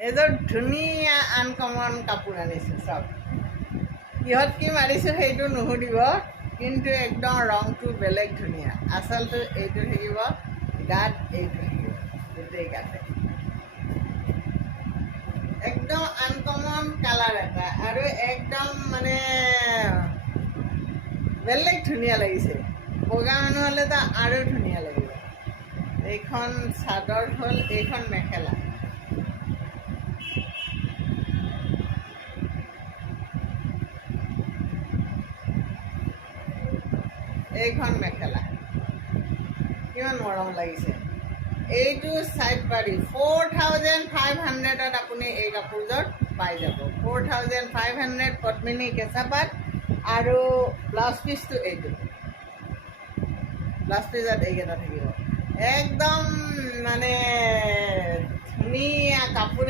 এযোৰ ধুনীয়া আনকমন কাপোৰ আনিছোঁ চব। কিহত কি মাৰিছোঁ সেইটো নুসুধিব, কিন্তু একদম ৰংটো বেলেগ ধুনীয়া। আচলটো এইটো থাকিব, গাত এইটো থাকিব, গোটেই গাতে একদম আনকমন কালাৰ এটা, আৰু একদম মানে বেলেগ ধুনীয়া লাগিছে। বগা মানুহ হ'লেতো আৰু ধুনীয়া লাগিব। এইখন চাদৰ হ'ল, এইখন মেখেলা। এইখন মেখেলা কিমান মৰম লাগিছে। এইটো চাইড পাৰি 4500ত আপুনি এই কাপোৰযোৰ পাই যাব। 4500 পদ্মিনী কেঁচা পাট, আৰু ব্লাউজ পিচটো এইটো। ব্লাউজ পিচত এইকেইটা থাকিব। একদম মানে ধুনীয়া কাপোৰ